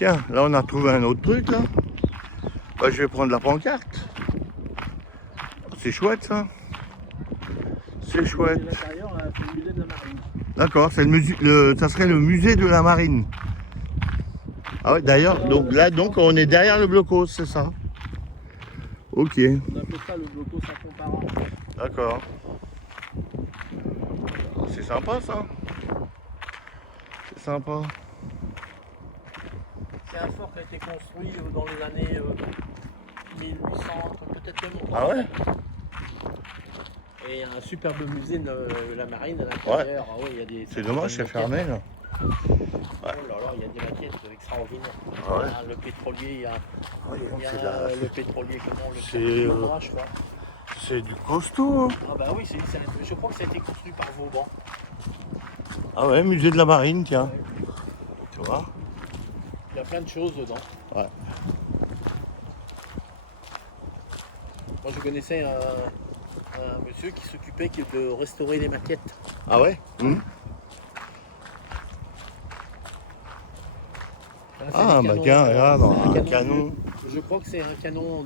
Tiens, là on a trouvé un autre truc là. Bah, je vais prendre la pancarte. C'est chouette ça. C'est chouette. L'intérieur, c'est le musée de la marine. D'accord, c'est ça serait le musée de la marine. Ah ouais, d'ailleurs, donc là donc on est derrière le blocos, c'est ça. Ok. On appelle ça le blocos à comparant. D'accord. C'est sympa ça. C'est sympa. C'est un fort qui a été construit dans les années 1800, peut-être même Ah ouais. Et un superbe musée de la marine à l'intérieur. Ah ouais, il y a des. C'est dommage, c'est fermé là. Oh là là, il y a des maquettes extraordinaires. Ah ouais. Le pétrolier, il y a, Ah, dis donc, il y a c'est de la- le pétrolier, comment le c'est, pétrolier, je crois. C'est du costaud. Hein. Ah bah oui, je crois que ça a été construit par Vauban. Ah ouais, musée de la marine, tiens. Ouais. Tu vois. Il y a plein de choses dedans. Ouais. Moi je connaissais un monsieur qui s'occupait de restaurer les maquettes. Ah ouais. Là, c'est Ah des bah canons, tiens, regarde, c'est un canon. Je crois que c'est un canon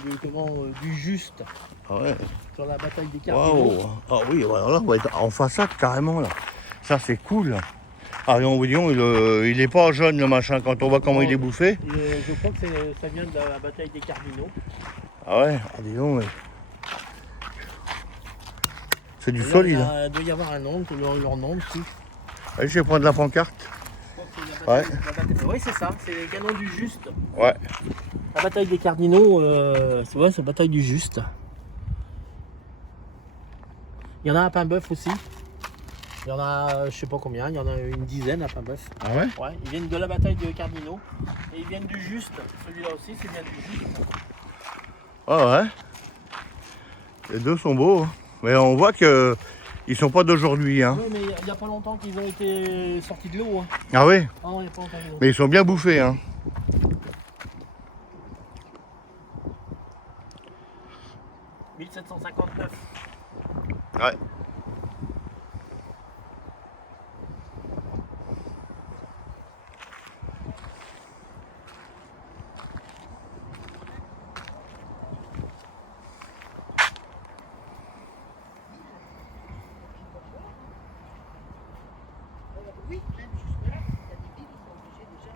du Juste Ah ouais. sur la bataille des Cardinaux. Waouh. Ah oui, voilà, là, on va être en façade carrément là. Ça c'est cool. Ah non, dis donc, il est pas jaune le machin quand on voit comment il est bouffé. Je crois que ça vient de la bataille des Cardinaux. Ah ouais, ah dis donc. Ouais. C'est du Là, solide. il doit y avoir un nom, leur nom dessus. Allez, je vais prendre la pancarte. Ouais. Oui, c'est ça, c'est les canons du Juste. Ouais. La bataille des Cardinaux, c'est la bataille du Juste. Il y en a à Paimboeuf aussi. Il y en a, je sais pas combien, il y en a une dizaine à Paimboeuf. Ah ouais. Ouais, ils viennent de la bataille des Cardinaux. Et ils viennent du Juste. Celui-là aussi, c'est bien du Juste. Ah ouais. Les deux sont beaux. Hein. Mais on voit que ils sont pas d'aujourd'hui. Hein. Oui, mais il n'y a pas longtemps qu'ils ont été sortis de l'eau. Hein. Ah oui. Ah non, il n'y a pas longtemps qu'ils ont. Mais ils sont bien bouffés. Hein. 1759. Ouais. Oui, même jusque-là, il y a des villes qui sont obligées déjà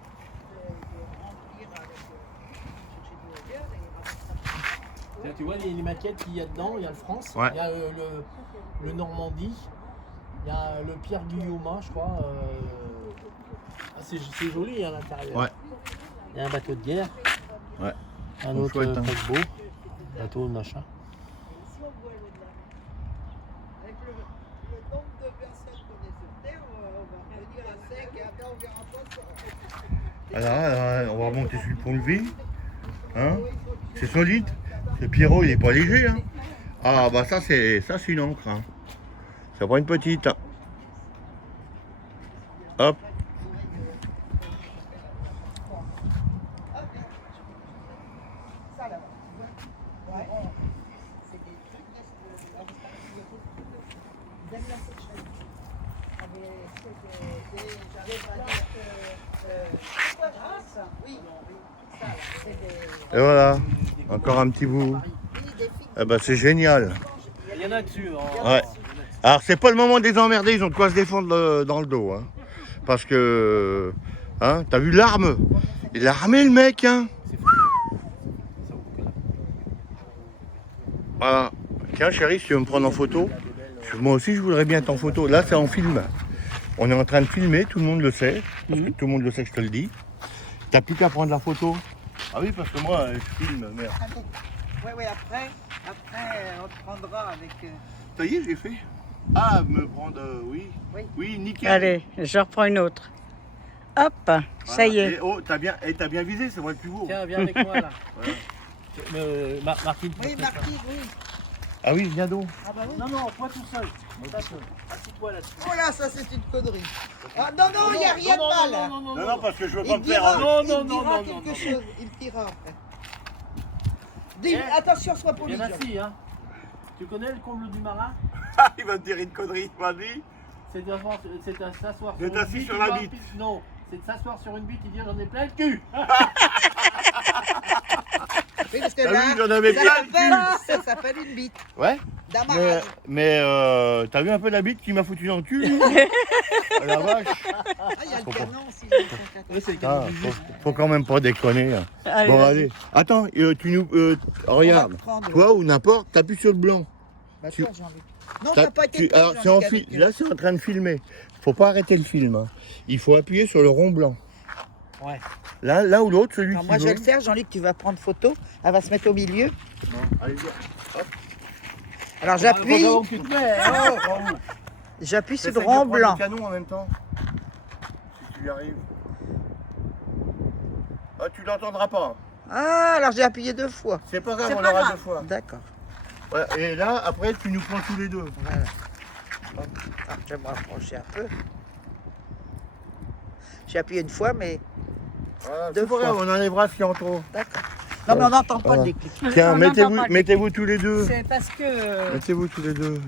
de remplir avec chercher de hauteur et ramener ça. Tu vois les maquettes qu'il y a dedans, il y a le France, Ouais. il y a le Normandie, il y a le Pierre Guillaume, je crois. Ah, c'est joli à l'intérieur. Ouais. Il y a un bateau de guerre. Ouais. Un Bon, autre chouette, hein. paquebot. Bateau de machin. Si on voit avec le nombre de personnes qu'on est sur Terre, on va revenir à 5 et après on verra pas ça. Alors, on va remonter sur le pont-levis. Hein. C'est solide. Le Pierrot, il est pas léger. Hein. Ah bah ça c'est une encre. Hein. C'est pas une petite. Hop. Ça là, tu vois. Ouais. C'est des trucs de ils aiment la sécheresse. J'arrive à dire que grâce, oui, ça là, c'est des. Et voilà. Encore un petit bout. Oui, des figues. Eh ben c'est génial. Il y en a dessus. Hein. Ouais. Alors c'est pas le moment de les emmerder, ils ont de quoi se défendre dans le dos. Hein. Parce que. Hein, t'as vu l'arme? Il a armé le mec. Hein. Voilà. Tiens chérie, si tu veux me prendre en photo. Moi aussi je voudrais bien être en photo. Là c'est en film. On est en train de filmer, tout le monde le sait. Parce que tout le monde le sait que je te le dis. T'as plus qu'à prendre la photo. Ah oui, parce que moi je filme, merde. Ouais, après, on te prendra avec. Ça y est, j'ai fait. Ah, me prendre, oui. Oui. Oui, nickel. Allez, je reprends une autre. Hop, ça y est. Et, oh, t'as bien visé, c'est moi le plus beau. Tiens, viens avec moi là. Voilà. Martine. Oui, Marquis, oui. Ah oui, viens donc. Ah bah oui. Non, non, toi tout seul. Toi seul. Assis-toi là-dessus. Oh là, ça c'est une connerie. Ah non, non, il n'y a rien de mal. Non, Non, non, parce que je veux pas Il me faire. dira, Non, il non, dira non, non, quelque non. chose. Il dira après. Dis, Eh, attention, sois poli. Bien assis, hein. Tu connais le comble du marin? Il va te dire une connerie, vas-y. C'est de s'asseoir D'être sur une assis bite sur ou la un bite. pis- Non, c'est de s'asseoir sur une bite et dire j'en ai plein le cul. Oui, parce que T'as là, vu, j'en avais plein le cul. ça s'appelle une bite. Ouais. D'amarrage. Mais t'as vu un peu la bite qui m'a foutu dans le cul? La vache. Ah, il y a le canon aussi. Ouais, c'est le Ah, canon du juge. faut quand même pas déconner. Hein. Allez, Bon, vas-y. allez. Attends, tu nous. Regarde. prendre. Toi ou n'importe, t'appuies sur le blanc. Bah, Tu- toi, Jean-Luc. Non, t'as pas été pris, alors, c'est en Jean-Luc, avec là, c'est en train de filmer. Faut pas arrêter le film. Hein. Il faut appuyer sur le rond blanc. Ouais. Là ou l'autre, celui Non, qui moi, je veut. vais le faire. Jean-Luc, tu vas prendre photo. Elle va se mettre au milieu. Bon, allez, Alors, Faut j'appuie. savoir où tu te mets, hein. J'appuie sur le essaye de rond prendre blanc. le canon en même temps. Si tu y arrives. Ah, tu l'entendras pas. Ah, alors j'ai appuyé 2 fois. C'est pas grave, C'est on pas l'aura grave. 2 fois. D'accord. Ouais, et là, après, tu nous prends tous les deux. Voilà. Ah, je vais me rapprocher un peu. J'ai appuyé une fois, mais Voilà, 2 c'est pas fois. grave, on enlèvera s'il y a en trop. d'accord. Non, mais on n'entend pas Voilà. le déclic. Tiens, On n'entend pas le mettez-vous tous les deux. C'est parce que... Mettez-vous tous les deux.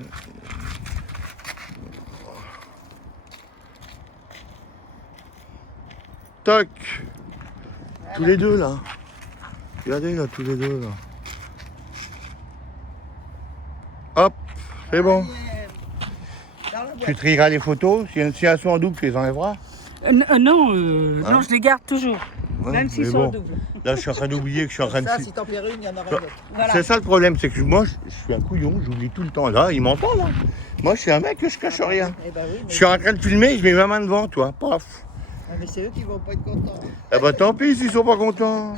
Toc. Tous les deux là. Regardez là, tous les deux là. Hop, c'est bon. Dans la Tu boîte. trieras les photos. Si elles sont en double, tu les enlèveras. non, Hein? non, je les garde toujours, Ouais, même s'ils mais sont bon. doubles. Là, je suis en train d'oublier que je suis en train de Ça, fi- si t'en perds une, il y en aura une autre. Voilà. C'est ça le problème, c'est que moi, je suis un couillon, j'oublie tout le temps. Là, il m'entend là. Moi, je suis un mec que je cache rien. Eh ben oui, mais, Je suis en train de filmer, je mets ma main devant, toi. Paf. mais c'est eux qui vont pas être contents. Eh ben tant pis s'ils sont pas contents.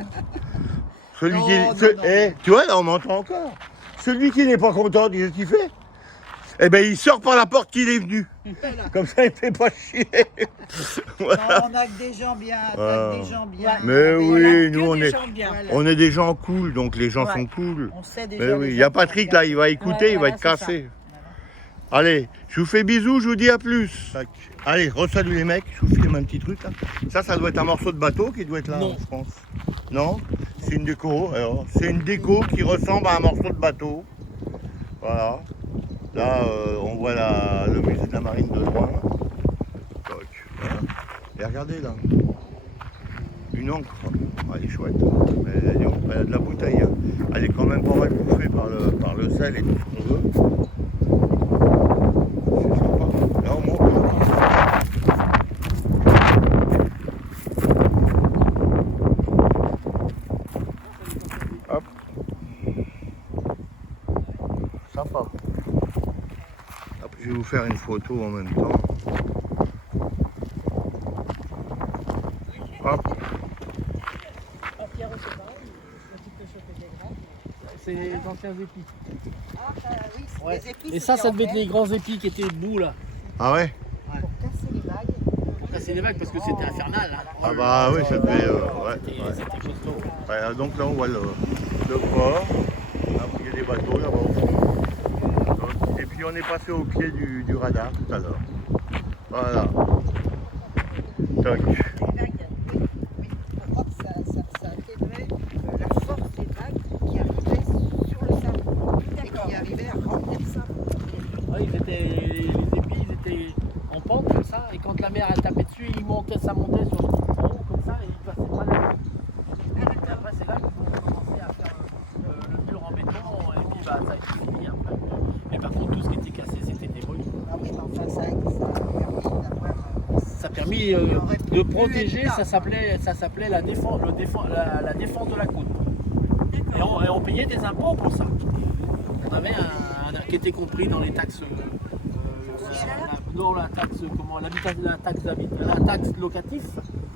Celui Non, qui non, non. tu vois, là on m'entend encore. Celui qui n'est pas content, dis ce qu'il fait. Eh ben il sort par la porte qu'il est venu. Voilà. Comme ça il fait pas chier. Non, on a que des gens bien, Ah. des gens bien. Mais oui, Voilà, nous que on des est, gens bien. Voilà. on est des gens cool, donc les gens Ouais. sont cool. On sait déjà. Mais oui, les il y a gens Patrick bien. là, il va écouter, Ouais, il va voilà, être c'est ça. cassé. Allez, je vous fais bisous, je vous dis à plus. Tac. Allez, re-salut les mecs, je vous filme un petit truc là. Ça doit être un morceau de bateau qui doit être là, Non. je pense. Non, c'est une déco. Alors, c'est une déco qui ressemble à un morceau de bateau. Voilà. Là, on voit le musée de la marine de loin. Toc. Voilà. Et regardez là. Une encre. Ah, elle est chouette. Mais elle a de la bouteille. Hein. Elle est quand même pas mal bouffée par le sel et tout ce qu'on veut. C'est sympa. Là, on monte. Hop. Sympa. Hop, je vais vous faire une photo en même temps. Hop. C'est les anciens épis. Ah, oui, c'est Ouais. des épis, Et ça c'était devait en être les mer. grands épis qui étaient debout là. Ah ouais? Pour casser les vagues. Là, c'est des vagues parce que c'était infernal. Hein. Ah bah oui, ça devait... ouais, C'était ouais. c'était costaud. Ouais, donc là on voit le port. Là il y a des bateaux là-bas au fond. Donc, et puis on est passé au pied du radar tout à l'heure. Voilà. Toc. Les vagues, oui, oui. Je crois que ça intégrait la force des vagues qui arrivaient sur le sable. Et qui arrivaient à remplir le sable. Ouais, les épis, ils étaient en pente comme ça. Et quand la mer a tapé dessus, ça montait sur en haut comme ça et ils passaient pas là. Et après, c'est là qu'ils ont commencé à faire le mur en béton. Et puis bah, ça a été fini après. Mais par contre, tout ce qui était cassé, c'était démoli. Ah oui, mais enfin, ça a permis d'avoir. Ça a permis de protéger, ça s'appelait la défense de la côte. Et on payait des impôts pour ça. On avait un qui était compris dans les taxes, dans la taxe, comment, la taxe locative,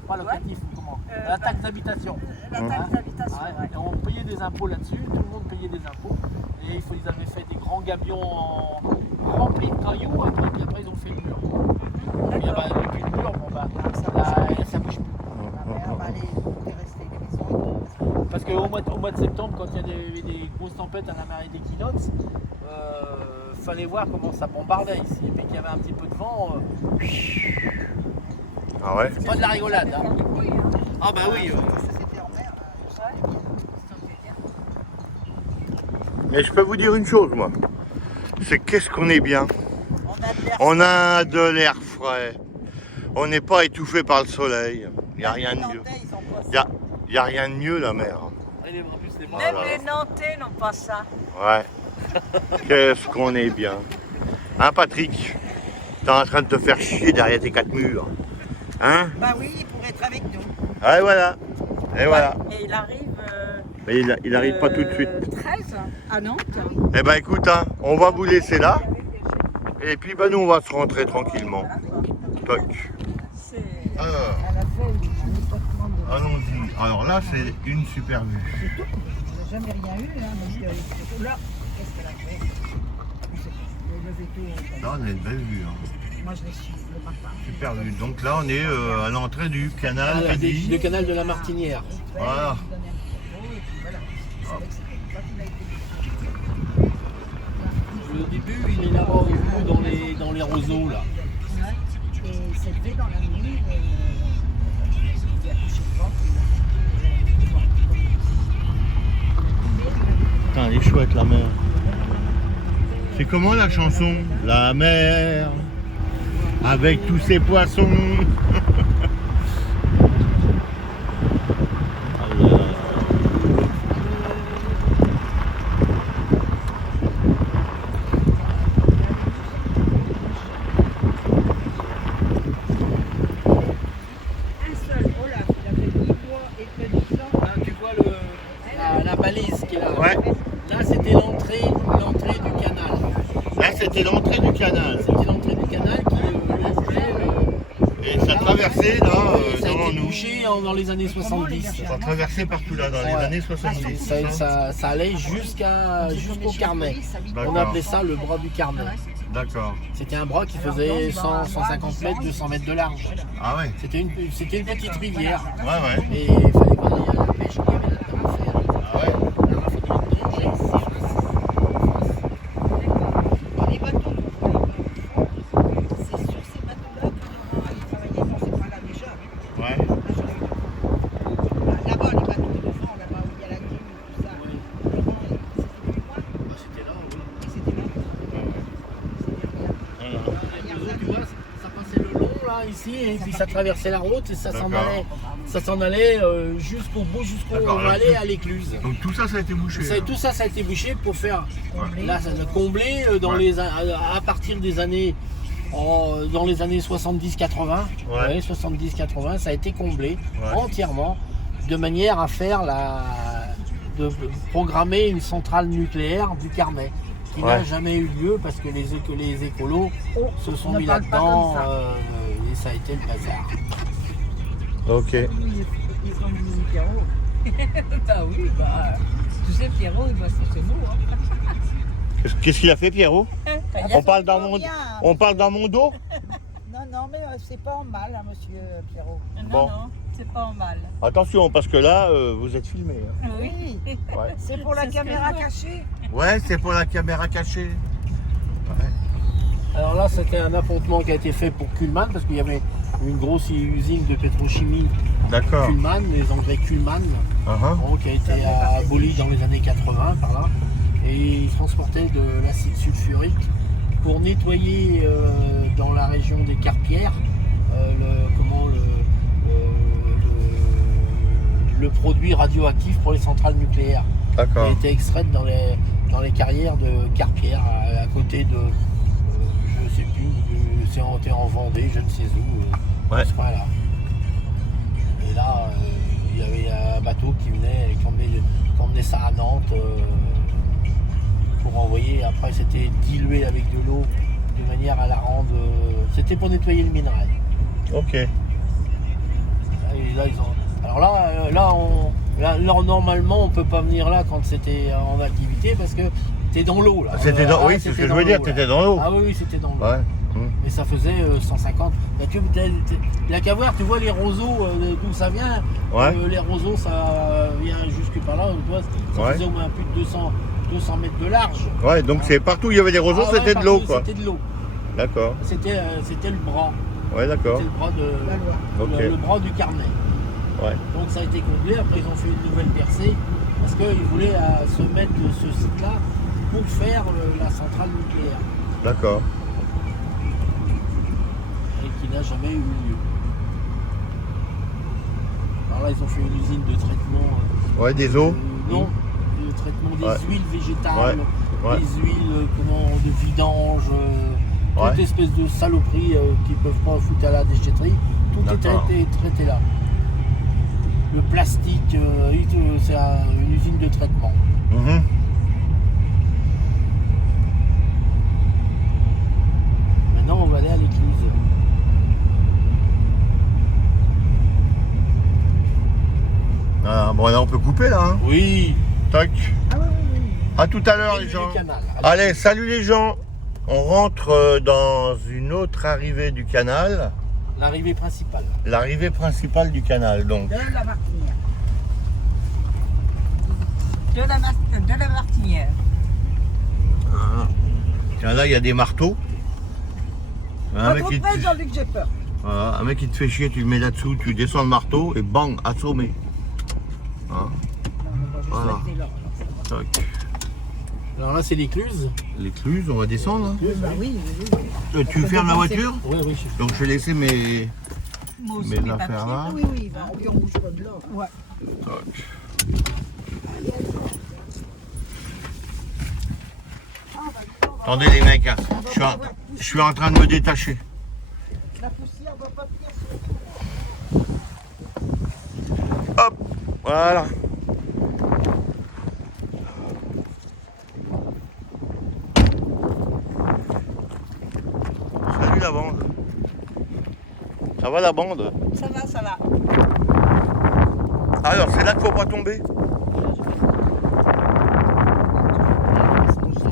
pas locatif, comment, la taxe d'habitation. La taxe d'habitation, Ouais, ouais. et on payait des impôts là-dessus, tout le monde payait des impôts. Et ils avaient fait des grands gabions remplis de cailloux, après ils ont fait le mur. Et puis, bah, depuis le mur, bon, bah, là, ça bouge plus. Parce qu'au mois de septembre, quand il y a des grosses tempêtes à la marée d'équinoxe, fallait voir comment ça bombardait ici. Et puis qu'il y avait un petit peu de vent, Ah ouais? c'est pas de la rigolade. Hein. Ah bah oui. Mais je peux vous dire une chose moi. C'est qu'est-ce qu'on est bien. On a de l'air frais. On n'est pas étouffé par le soleil. Il n'y a rien de mieux. Nantais, ils ont pas ça. Il y a rien de mieux, la mer. En plus, les bras. Même Voilà. les Nantais n'ont pas ça. Ouais. Qu'est-ce qu'on est bien. Hein, Patrick? T'es en train de te faire chier derrière tes 4 murs. Hein? Bah oui, pour être avec nous. Ouais, voilà. Et voilà. Et il arrive. Mais il arrive pas tout de suite. 13 à Nantes. Eh ben écoute, hein, on va vous laisser là. Et puis bah nous on va se rentrer tranquillement. Toc. C'est. Alors, Elle a fait un étonnement de... allons-y. Alors là c'est une super vue. Elle n'a jamais rien eu, hein, donc là, qu'est-ce qu'elle a fait? Je sais pas. Le veto, Là on a une belle vue. Hein. moi je l'ai su, le matin. Super vue. Donc là on est à l'entrée du canal. Ah, t'as dit. le canal de la Martinière. Voilà. Le début, il est là-bas au bout dans les roseaux là. Et c'est levé dans la nuit, il a touché le ventre. Putain, elle est chouette la mer. C'est comment la chanson? La mer avec tous ses poissons. Ah là là. Un seul, Olaf, il a fait 10 mois et près de 10 ans. Là, tu vois la balise qui est là. Ouais. Là, c'était l'entrée du canal. Là c'était l'entrée du canal. C'était l'entrée du canal qui longeait. Et ça traversait là Ça a devant été nous. bouché dans les années 70. Ça traversait partout là dans les Ouais. années 70. Ça allait jusqu'au Carmet. On D'accord. appelait ça le bras du Carmet. D'accord. C'était un bras qui faisait 150 mètres, 200 mètres de large. Ah ouais. C'était une petite rivière. Ouais ouais. Et il fallait qu'on aille à la pêche, il y avait là-dedans à faire. Ah ouais. La raffinerie de Gilles, Les bateaux, c'est sur ces bateaux-là qu'il travaillait dans ces points-là déjà. Ouais. Là-bas, les bateaux de devant, là-bas où il y a la grille, tout ça. Oui. C'était plus loin, C'était là, oui. et c'était là. Et tu vois, ça passait le long là ici et puis ça traversait la route et ça s'en D'accord. allait. Ça s'en allait jusqu'au bout, jusqu'où D'accord, on là, allait à l'écluse. Donc tout ça ça a été bouché. Ça, hein. tout ça, ça a été bouché pour faire. Ouais. Là, ça a comblé à partir des années. Dans les années 70-80, Ouais. 70-80, ça a été comblé Ouais. entièrement de manière à faire de programmer une centrale nucléaire du Carmet qui n'a Ouais. jamais eu lieu parce que les écolos se sont ne mis parle pas là-dedans comme ça. et ça a été le bazar. Ok. Ils ont mis Pierrot. Bah oui, bah. Tu sais, Pierrot, il va chez nous. Hein. Qu'est-ce qu'il a fait Pierrot? On parle dans mon Bien. on parle dans mon dos? Non, non, mais c'est pas en mal, hein, monsieur Pierrot. Non, Bon. non, c'est pas en mal. Attention parce que là vous êtes filmé. Hein. Oui, Ouais. c'est pour la C'est ce que caméra je vois. cachée. Ouais, c'est pour la caméra cachée. Ouais. Alors là, c'était un appontement qui a été fait pour Kuhlmann parce qu'il y avait une grosse usine de pétrochimie D'accord. Kuhlmann, les Anglais Kuhlmann, Uh-huh. qui a été aboli dans les années 80 par là. Et ils transportaient de l'acide sulfurique pour nettoyer dans la région des Carpières le produit radioactif pour les centrales nucléaires. Qui a D'accord. été extraite dans les carrières de Carpières à côté de je sais plus, c'est en Vendée, je ne sais où. Ouais. C'est pas là. Et là, il y avait un bateau qui venait, qui emmenait ça à Nantes pour envoyer. Après, c'était dilué avec de l'eau de manière à la rendre. C'était pour nettoyer le minerai. Ok. Et là, ils ont. Alors là, normalement, on peut pas venir là quand c'était en activité parce que t'es dans l'eau là. C'était dans... Ah, Oui, c'est ce c'était que je dans veux dire, l'eau, t'étais là. dans l'eau. Ah oui, c'était dans l'eau. Ouais. Et ça faisait 150. Bah, il n'y a qu'à voir, tu vois les roseaux, d'où ça vient. Ouais. Les roseaux, ça vient jusque par là. Tu vois, ça Ouais. faisait au moins plus de 200 mètres de large. Ouais, donc c'est partout où il y avait des roseaux, Ah ouais, c'était de l'eau partout, quoi. C'était de l'eau. D'accord. C'était le bras. Ouais, d'accord. C'était le bras La loi. Ok. le bras du Carnet. Ouais. Donc ça a été comblé. Après, ils ont fait une nouvelle percée parce qu'ils voulaient se mettre ce site-là pour faire la centrale nucléaire. D'accord. Et qui n'a jamais eu lieu. Alors là, ils ont fait une usine de traitement. Ouais, des eaux. Non, de traitement des Ouais. huiles végétales, Ouais. des huiles de vidange, Ouais. toute espèce de saloperie qu'ils ne peuvent pas foutre à la déchetterie. Tout est D'accord. traité là. Le plastique, c'est une usine de traitement. Mhm. Maintenant, on va aller à l'écluse. Ah, bon, là, on peut couper, là. Hein. Oui. Tac. À tout à l'heure, les Et gens. le canal. Allez, salut les gens. On rentre dans une autre arrivée du canal. L'arrivée principale. L'arrivée principale du canal, donc. De la Martinière. De la Martinière. Ah. Tiens, là, il y a des marteaux. Un mec, qui te... Jean-Luc, j'ai peur. voilà, un mec qui te fait chier, tu le mets là-dessous, tu descends le marteau et bang, assommé. Hein. Voilà. Tac. Alors là, c'est l'écluse. L'écluse, on va descendre. Hein. Bah oui, Tu fermes la voiture? Oui, oui, je suis. Donc je vais laisser mes Moi aussi, mes mes affaires papiers. là. Oui, oui, bah, on bouge pas de là. Ouais. Tac. Attendez les mecs, hein. Je suis en train de me détacher. La poussière va pas venir sur Hop, voilà. Salut la bande. Ça va la bande? Ça va, ça va. Alors c'est là qu'il faut pas tomber.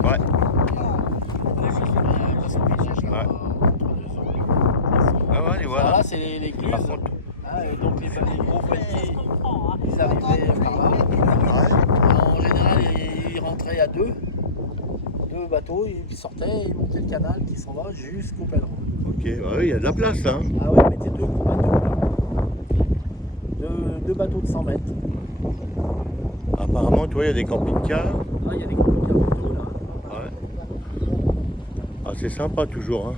Ouais. Ouais. Ah ouais, et Voilà, voilà. c'est l'écluse. Par contre. Ah, et donc les gros fatigués, ils arrivaient par là. Ouais. En général, ils rentraient à deux bateaux, ils sortaient, ils montaient le canal qui s'en va jusqu'au pèlerin. Ok, ouais, il y a de la place là. Hein. Ah ouais, ils mettaient deux gros bateaux là. Deux bateaux de 100 mètres. Apparemment, tu vois, il y a des camping-cars. Là, il y a des gros bateaux là. Ouais. Ah, c'est sympa toujours. Hein.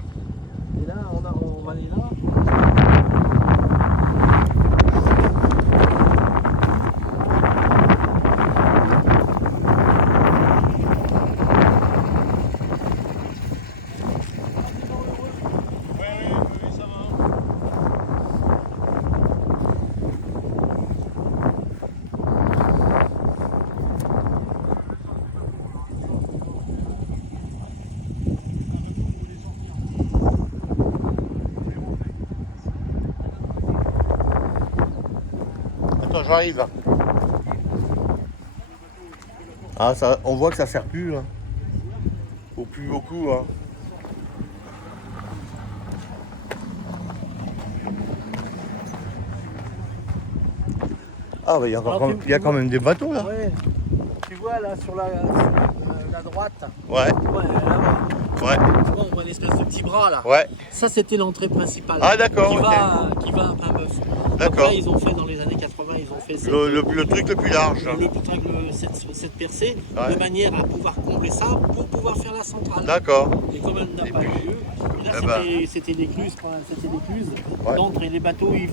Et là, on va aller là. Attends, j'arrive. Ah, ça, on voit que ça sert plus. Hein. Ou plus beaucoup. Hein. Ah, bah, il y a Alors, quand, il y a quand même des bateaux là. Ouais. Tu vois là sur la droite. Ouais, Ouais, là-bas. ouais, Tu vois, on voit une espèce de petit bras là. ouais. Ça, c'était l'entrée principale. Ah, d'accord, Qui, ok. qui va à Paimboeuf. D'accord. Après, ils ont fait dans les années 80, ils ont fait Le truc le plus large. Hein. cette percée Ouais. de manière à pouvoir combler ça pour pouvoir faire la centrale. D'accord. Et comme elle n'a pas eu lieu, là Eh ben. c'était l'écluse quand même, c'était l'écluse. Ouais. Donc et les bateaux ils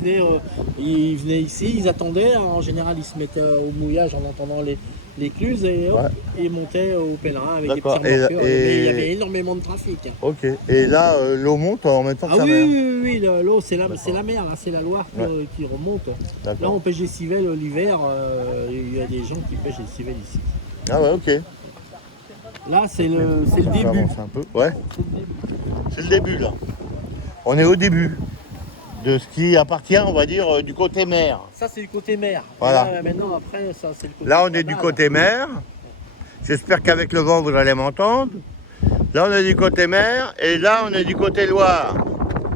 venaient ici, ils attendaient, en général ils se mettaient au mouillage en entendant l'écluse et hop, ils montaient au pèlerin avec des petits D'accord. remorqueurs. Et- Mais il y avait énormément de trafic. Hein. Ok. Et là, l'eau monte en même temps que Ah ça oui, mer. oui, l'eau c'est la mer, là, c'est la Loire qui remonte. Là D'accord. on pêche des civelles l'hiver, il y a des gens qui pêchent des civelles ici. Ah ouais, ok. Là c'est le On va début. avancer un peu. Ouais. C'est le début. C'est le début là. On est au début de ce qui appartient, on va dire, du côté mer. Ça c'est du côté mer. Voilà. Là, maintenant après ça c'est le côté Là, on est du canal. côté mer. J'espère qu'avec le vent, vous allez m'entendre. Là, on est du côté mer. Et là, on est du côté Loire.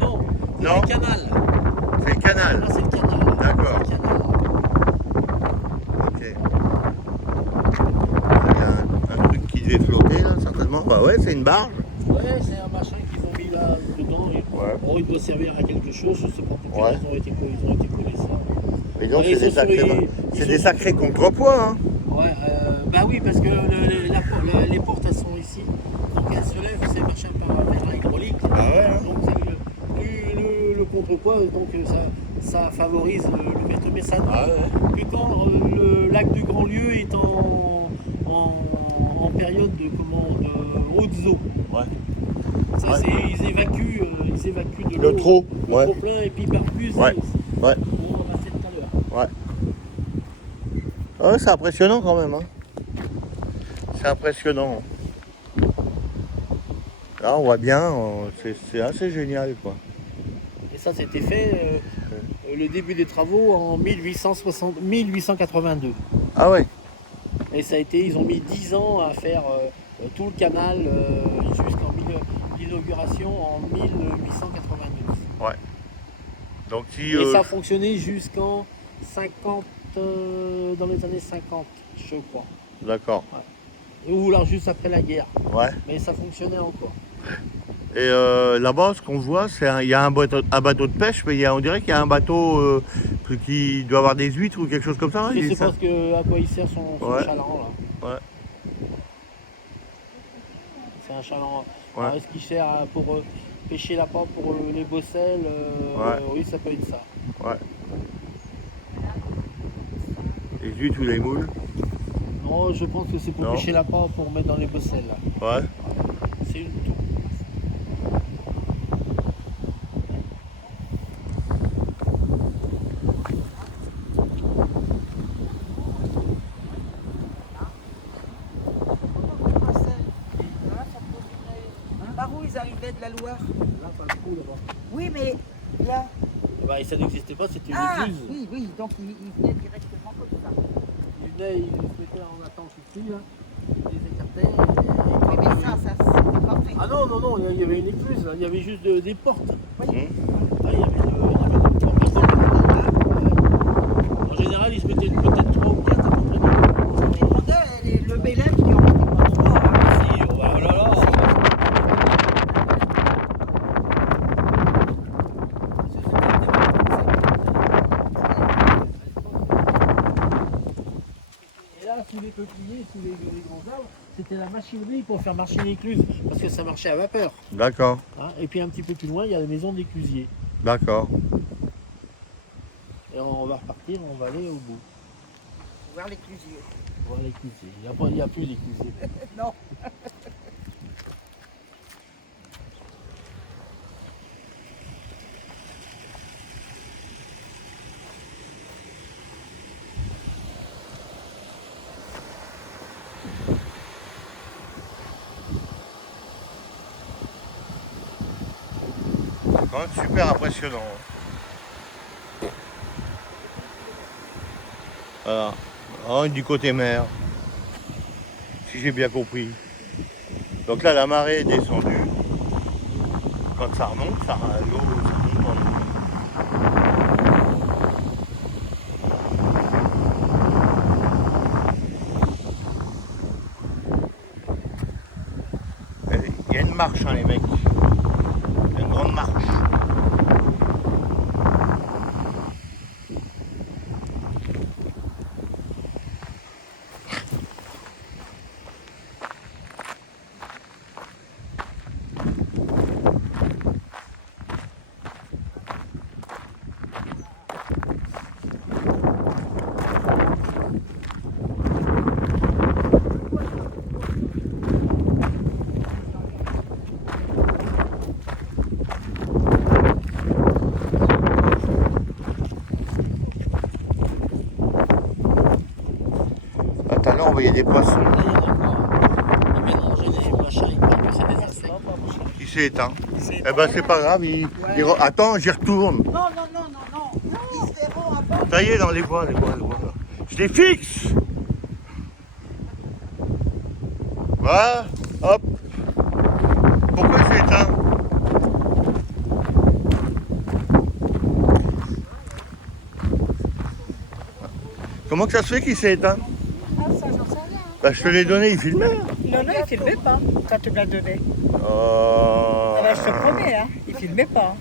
Non, c'est Non. le canal. C'est le canal. Là c'est le canal. D'accord. C'est le canal. Ok. Il y a un truc qui devait flotter là, certainement. Bah ouais, c'est une barge. Ouais, c'est un machin qu'ils ont mis là dedans. Bon, il doit servir à quelque chose, je sais pas pour quelle raison ils ont été collés ça. Mais donc, Ouais, c'est des ils sont sacrés, sur c'est des sacrés contrepoids. Hein. Ouais, bah oui, parce que les portes elles sont ici. Donc elles se lèvent, c'est machin par hydraulique. Bah ouais. Hein. Donc plus contrepoids, donc ça favorise l'ouverture. Mais ça Ah ouais. que quand le lac du Grand-Lieu est en période de haute eau. Ouais. Ça, Ouais. ils évacuent de Le l'eau. trop, Le ouais. trop plein et puis ils perfusent Ouais. Ouais. pour ramasser tout à l'heure. Ouais. Ah ouais, c'est impressionnant quand même. Hein. C'est impressionnant. Là, on voit bien, c'est assez génial, quoi. Et ça, c'était fait le début des travaux en 1882. Ah ouais. Et ça a été, ils ont mis 10 ans à faire tout le canal jusqu'en l'inauguration en 1892. Donc si... Et ça a fonctionné jusqu'en 50, dans les années 50, je crois. D'accord. Ou alors juste après la guerre. Ouais. Mais ça fonctionnait encore. Et là-bas, ce qu'on voit, il y a un bateau de pêche, mais on dirait qu'il y a un bateau qui doit avoir des huîtres ou quelque chose comme ça. Je il sais est ça pas à quoi il sert son Ouais. chaland là. Ouais. C'est un chaland. Ouais. Alors, est-ce qu'il sert pour pêcher la porte pour les bosselles Ouais. Oui, ça peut être ça. Ouais. Les huîtres ou les moules. Non, je pense que c'est pour Non. pêcher la porte pour mettre dans les bosselles là. Ouais. C'est une tour. Par où ils arrivaient de la Loire? Là, pas le coup là-bas. Oui, mais là. Bah, ça n'existait pas, c'était une Ah, écluse. oui, oui, donc ils venaient directement comme ça. Ils venaient, ils se mettaient en attente ici, là. Ils les écartaient. Oui, mais ça, c'était pas fait. Ah non, non, non, il y avait une écluse, là. Il y avait juste des portes. Oui. Là, il y avait des portes. En général, ils se mettaient peut-être 3 ou 4 à peu près. On me demandait le Bélem qui en était pas trop. Hein. Si, oh là là. Et là, sous les peupliers, sous les grands arbres, c'était la machinerie pour faire marcher l'écluse, parce que ça marchait à vapeur. D'accord. Hein. Et puis un petit peu plus loin, il y a la maison d'éclusier. D'accord. Et on va repartir, on va aller au bout. Voir l'éclusier. Voir l'éclusier. Il n'y a plus d'éclusier. Non. C'est quand même super impressionnant. Voilà. Ah, du côté mer. Si j'ai bien compris. Donc là, la marée est descendue. Quand ça remonte, l'eau, ça remonte dans l'eau. Il y a une marche, hein, les mecs. Il y a une grande marche. Tout à l'heure, on voyait des poissons. Là, il y en a encore. Et maintenant, j'ai des machins, ils croient que c'est des insectes. Il s'est éteint. Eh ben, c'est pas grave. Attends, j'y retourne. Non, non, non, non, non. Ils se verront avant. Ça y est, dans les bois, les bois. Je les fixe. Voilà, hop. Pourquoi il s'est éteint? Comment que ça se fait qu'il s'est éteint? Ah, ça, j'en sais rien. Bah, je te l'ai donné, il filmait. Non, non, il filmait pas quand tu me l'as donné. Oh. Ah bah, je te promets, hein, il filmait pas.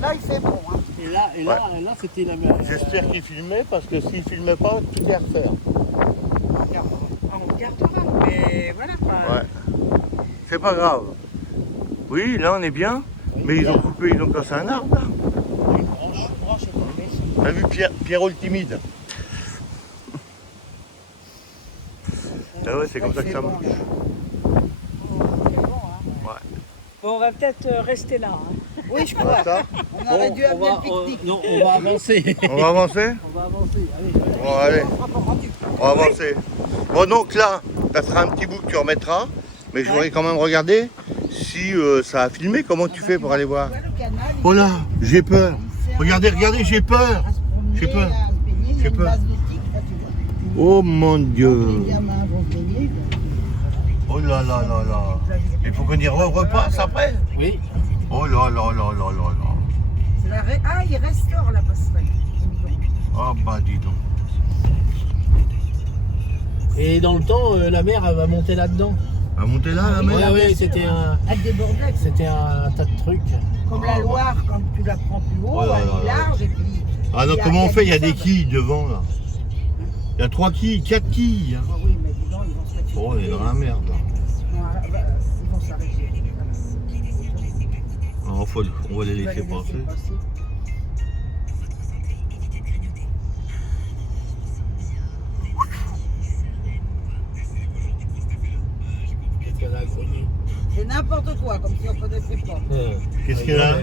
Là, il fait bon. Hein. Et là, c'était la mer. J'espère qu'il filmait parce que s'il filmait pas, tout est à refaire. On regardera, mais voilà quoi. Ouais. C'est pas grave. Oui, là on est bien. Mais ils ont coupé, ils ont cassé un arbre là. Une branche est tombée. On a vu Pierrot le timide. Ah ouais, c'est comme ça que ça marche. Bon, on va peut-être rester là. Hein. Oui, je crois. Ça, On aurait dû amener le pique-nique. Non, on va avancer. on va avancer? On va avancer. Allez, Bon, allez, on va avancer. Bon, donc là, ça sera un petit bout que tu remettras, mais je voudrais quand même regarder si ça a filmé. Comment tu fais pour aller voir? Oh là, j'ai peur. Regardez, regardez, j'ai peur. J'ai peur. J'ai peur. Oh mon Dieu. Oh là là là là. Il faut qu'on y repasse après. Oui. Oh là là là là là là. Ah, il restaure la passerelle. Oh bah dis donc. Et dans le temps, la mer elle va monter là-dedans. Elle va monter là, la mer? Oui, c'était Elle débordait. c'était un tas de trucs. Comme la Loire, quand tu la prends plus haut, Oh là elle là est là. large et puis. Ah non, il y a- comment on fait? Il y a du des sable. quilles devant là. Il y a 3 quilles, 4 quilles. Hein. Ah oui, mais dis donc, ils vont se mettre. Oh, on est dans la merde. Là. Ils vont s'arrêter. Alors, on va les On va laisser les passer. passer. Qu'est-ce qu'elle a grogné. C'est n'importe quoi, comme si on ne connaissait pas. Qu'est-ce qu'elle a?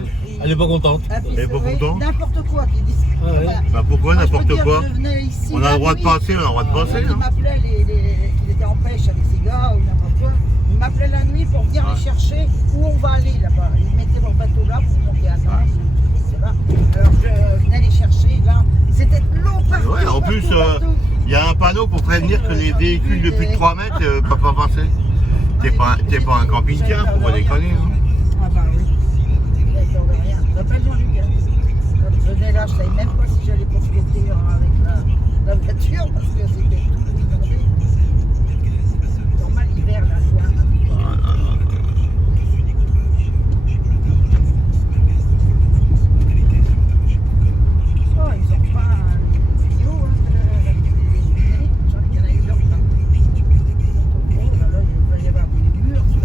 Elle est pas contente. Ah, puis Elle est pas c'est- contente? N'importe quoi qu'ils disent. Ah ouais. Voilà. Bah pourquoi Moi, je peux n'importe dire, quoi? je venais ici On a la le droit de nuit. passer, on a le droit de passer. Ils Hein. m'appelaient, qu'ils étaient en pêche avec ces gars ou n'importe quoi. Ils m'appelaient la nuit pour venir Ouais. les chercher où on va aller là-bas. Ils mettaient leur bateau là pour monter à Nantes, etc. Alors je venais les chercher là. C'était l'eau partout. Ouais, en plus, partout. il y a un panneau pour prévenir que les véhicules de plus de 3 mètres ne peuvent pas passer. T'es pas un camping-car, faut pas déconner. Hein. Ah bah oui. J'ai peur de rien. Je m'appelle Jean-Luc. Quand je venais là, je savais même pas si j'allais profiter avec la voiture parce que c'était tout inondé. Normal, l'hiver, là, loin. Oh, ils ont pas un tuyau, hein, je crois qu'il y en a eu leur temps. Oh là là, il va y avoir des murs, ça.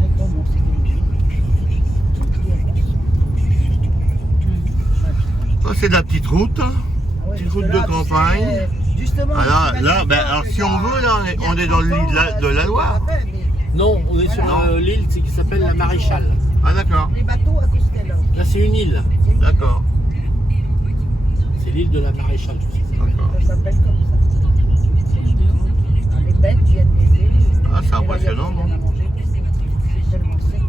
Mais comment c'est que toutes les ronces. Ça, c'est de la petite route. Hein. Ah ouais, Petite parce route que de là, tu campagne. sais, justement, Ah je là, suis ben, pas alors, sûr si que on y a- veut, là, il y a on est dans le lit 30 ans, de la Loire. ça fait, mais Non, on est sur Voilà. l'île qui s'appelle la Maréchale. Ah d'accord, les bateaux à Costello. Là, c'est une île. d'accord. C'est l'île de la Maréchale. Je sais. D'accord. Ça s'appelle comme ça. Les bêtes viennent m'aider. Ah, c'est impressionnant, non? C'est tellement sec.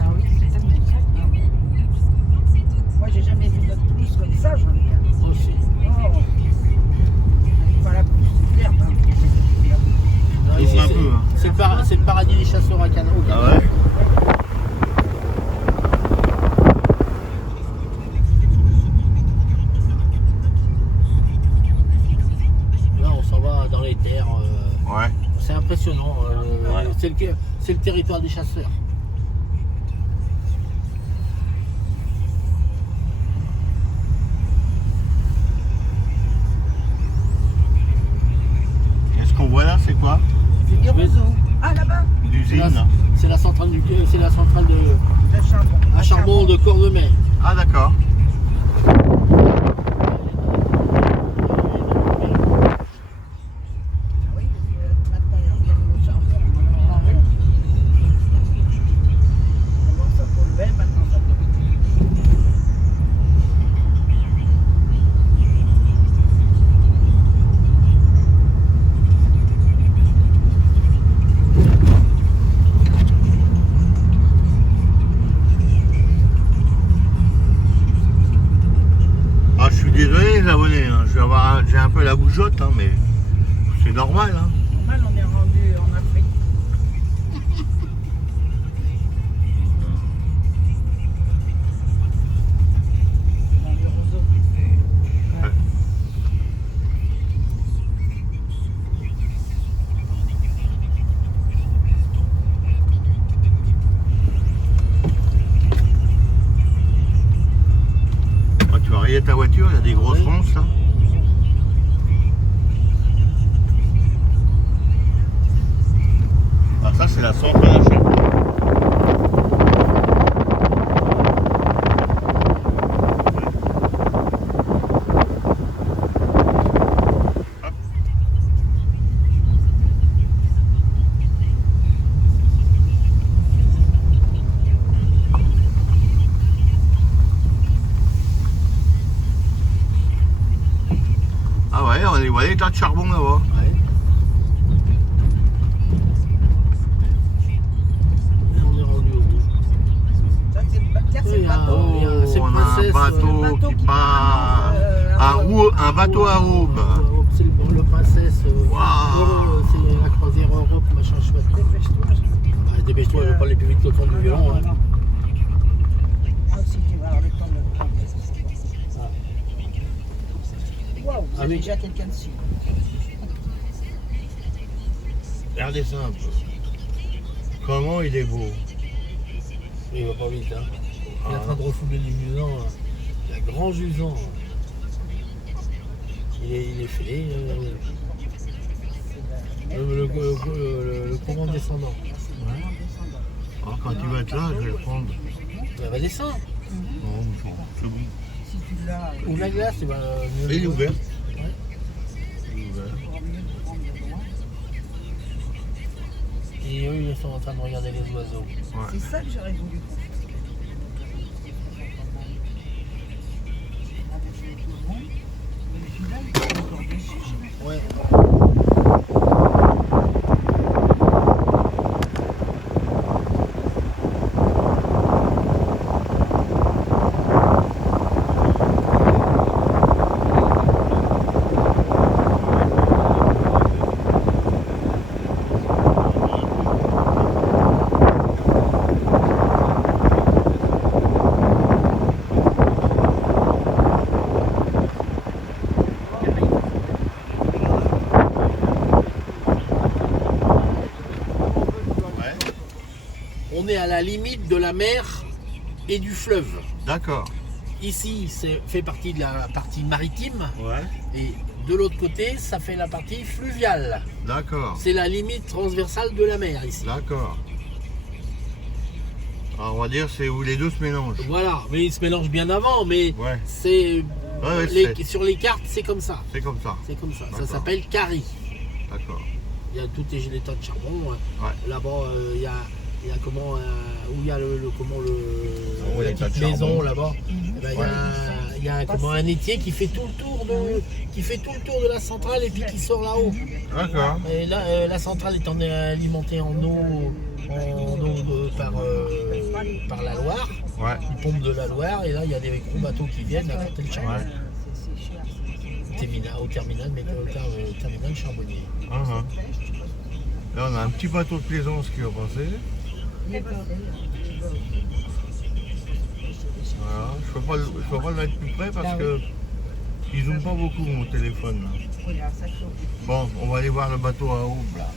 Ah oui, c'est tellement sec. Ah oui. Moi, j'ai jamais vu notre pelouse comme ça, j'en ai. Aussi. Oh. Pas la pelouse, c'est clair. Hein. Non, Ouvre ici, un peu, hein. c'est le paradis des chasseurs à canot. Ah ouais? Là, on s'en va dans les terres. Ouais. C'est impressionnant. Ouais. C'est le territoire des chasseurs. Est-ce qu'on voit là, c'est quoi? C'est des roseaux. Ah, là-bas, L'usine. C'est la centrale c'est la centrale de le charbon. à charbon de Cordemais. Ah d'accord. Oui, parce que maintenant, il y a le charbon, on en a rien. Avant, ça polluait, maintenant, ça pollue. Ah, je suis désolé les abonnés, hein. J'ai un peu la bougeotte, hein, mais c'est normal. Hein. Normal, on est rendu en Afrique. Dans les roseaux. Ouais. Ah, tu vas rayer ta voiture, il y a des grosses Oui. ronces là. Ah, ça c'est la centrale à charbon. voit les tas de charbon là-bas. Ouais. Et on est rendu au bout. Ça, c'est le tiens, c'est Oui, le bateau. il y a cette on a un princesse, bateau qui part un bateau à aube. C'est le princesse. Waouh. C'est la croisière Europe, machin chouette. Dépêche-toi. Ah, dépêche-toi, je vais pas aller plus vite que le temps du violon. Hein. Ah, si tu vas avoir le temps de le prendre. Waouh, vous Ah avez oui. déjà quelqu'un dessus. Regardez ça un peu. Comment il est beau. Il va pas vite. Hein. Il est en train de refouler les jusants. Là. Il y a grand jusant. Il est fait. Le courant descendant. Ah, quand il va être là, je vais le prendre. Il va descendre. Non, c'est bon. Si tu l'as, Ou la glace, il va mieux. Il est ouvert. Ouais. Il est ouvert. il faudra mieux le prendre de loin. Et eux, ils sont en train de regarder les oiseaux. C'est ça que j'aurais voulu faire. Mais celui-là, il est encore dessus. Ouais. On est à la limite de la mer et du fleuve. D'accord. Ici, c'est fait partie de la partie maritime Ouais. et de l'autre côté, ça fait la partie fluviale. D'accord. C'est la limite transversale de la mer ici. D'accord. Alors on va dire c'est où les deux se mélangent. Voilà, mais ils se mélangent bien avant, mais Ouais. c'est Ouais, sur les cartes, c'est comme ça. c'est comme ça. C'est comme ça. Ça D'accord. s'appelle Cari. D'accord. Il y a tous les tas de charbon. Ouais. Là-bas, il y a comment où il y a Ouais, la les tas de petite maison charbon. là-bas. Eh ben, il y a comment, un étier qui fait tout le tour de la centrale et puis qui sort là-haut. D'accord. Et là, la centrale est alimentée en eau, par la Loire. Ouais. Une pompe de la Loire, et là il y a des gros bateaux qui viennent à porter le charbon. Ouais. C'est cher. Au terminal charbonnier. Uh-huh. Là on a un petit bateau de plaisance qui va passer. Voilà. Je peux pas le mettre plus près parce que il zoome pas beaucoup mon téléphone là. Regarde, ça chauffe. Bon, on va aller voir le bateau à aube là.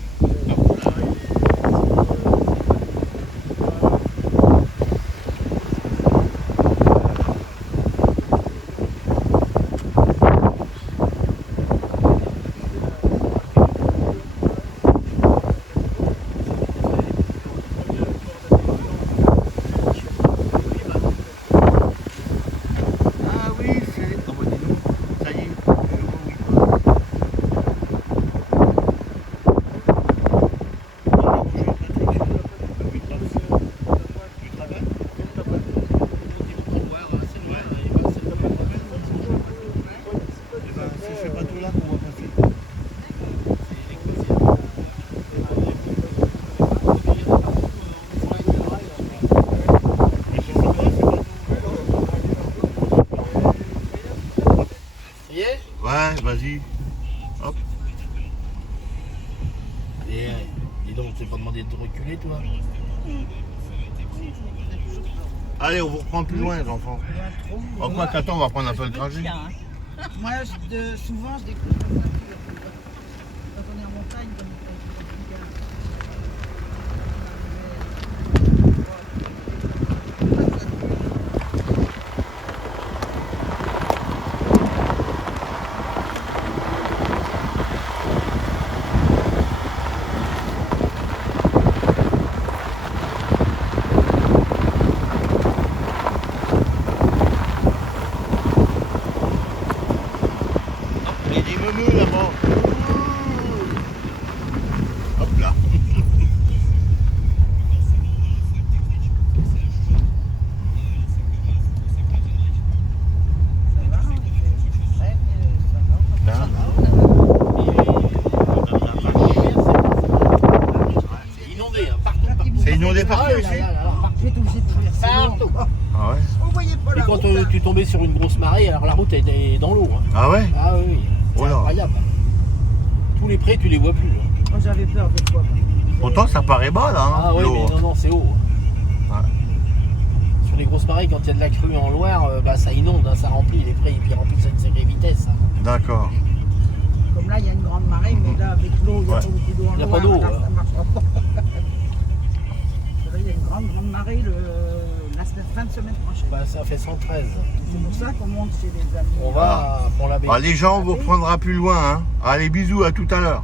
Ah oui, c'est. Ah bah dis donc, ça y est, je vois où il passe. C'est ce bateau-là qu'on va passer. Ça y est? Ouais, vas-y. Hop. Et dis donc, tu t'es pas demandé de reculer toi? Allez, on vous reprend plus loin, les enfants. En quoi qu'attends, on va prendre un peu le trajet. Moi, souvent, je découvre comme ça. Quand on est en montagne, comme Il y a des menus là-bas. Ah ouais? On voyait pas Et la quand route. Hein. tu tombais sur une grosse marée, alors la route était dans l'eau. Hein. Ah ouais? Ah oui, c'est Oh là. incroyable. Tous les prés, tu les vois plus. Hein. Oh, j'avais peur des fois. Pourtant, ça paraît bas là, hein, Ah oui, l'eau. mais non, c'est haut. Sur les grosses marées, quand il y a de la crue en Loire, bah, ça inonde, hein, ça remplit les prés, et puis remplissent à une sacrée vitesse. Hein. D'accord. Comme là, il y a une grande marée, mais là, avec l'eau, il n'y a Ouais. pas beaucoup d'eau en Il y a Loire, pas d'eau, là, ouais. ça marchera pas. Là, il y a une grande marée la fin de semaine prochaine. Bah, ça fait 113. C'est pour ça qu'on monte chez les amis. On va pour la baie. Ah, les gens, on vous reprendra plus loin. Hein. Allez, bisous, à tout à l'heure.